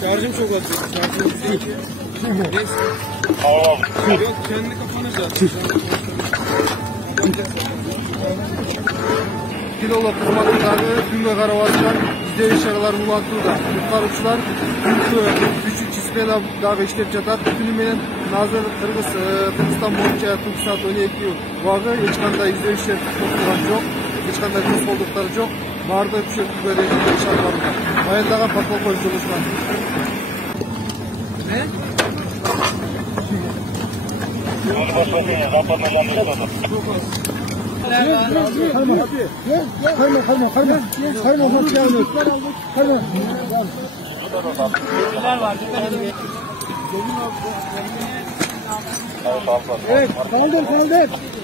Şarjım çok az. Şarjım değil. Neyse. Yok kendi kafana zaten. Kiloluk kurmaklıkları Tünge Karavaz'dan izleyiş şakalar bulantıda. Kurtarıcılar küçük çizmede dağı işlep jatar. Tünümenen Nazır Kırgızstan boyunca 40 saat 12 vağı hiç qanday izleyişler tutulgan yok. Hiç qanday to'sqoldukları yok. Barda düşürtüp rejimde iş alıngan. Bayındagan подполковник Жолушман. Ne? Западный Ландышада. Evet, kaldır.